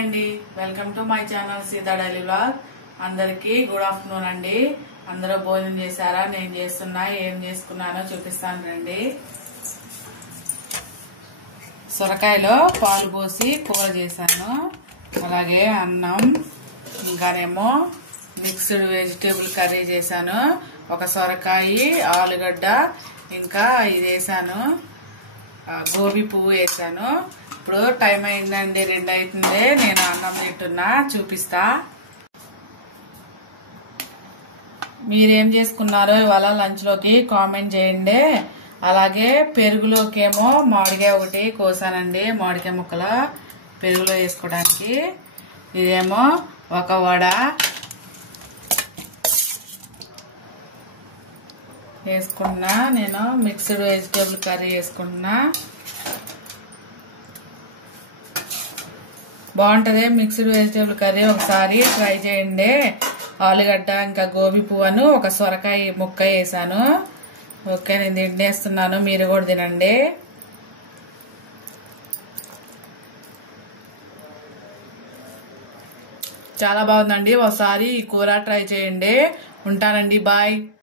అండి welcome to my channel Sita daily vlog. అందరికి good afternoon అండి. అందరూ భోజనం చేశారా? నేను చేస్తున్నా, ఏం చేసుకున్నానో చూపిస్తాను రండి. సొరకాయలో పాలు పోసి కూర చేశాను, అలాగే అన్నం, ఇంకానేమో మిక్స్డ్ వెజిటేబుల్ కర్రీ చేశాను. ఒక సొరకాయ, ఆలుగడ్డ, ఇంకా ఇది వేసాను, గోబీ పువ్వు వేసాను. ఇప్పుడు టైం అయిందండి, 2 అవుతుంది. నేను అన్నం తింటున్నా, చూపిస్తా. మీరేం చేసుకున్నారో ఇవాళ లంచ్ లోకి కామెంట్ చేయండి. అలాగే పెరుగులోకి ఏమో మామిడికాయ ఒకటి కోసానండి, మామిడికాయ ముక్కలు పెరుగులో వేసుకోవడానికి. ఇదేమో ఒక వడ వేసుకున్నా. నేను మిక్స్డ్ వెజిటేబుల్ కర్రీ వేసుకున్నా. బాగుంటది మిక్స్డ్ వెజిటేబుల్ కర్రీ, ఒకసారి ట్రై చేయండి. ఆలుగడ్డ, ఇంకా గోబీ పువ్వును, ఒక సొరకాయ ముక్క వేసాను. ఓకే, నేను తినేస్తున్నాను, మీరు కూడా తినండి. చాలా బాగుందండి, ఒకసారి ఈ కూర ట్రై చేయండి. ఉంటానండి, బాయ్.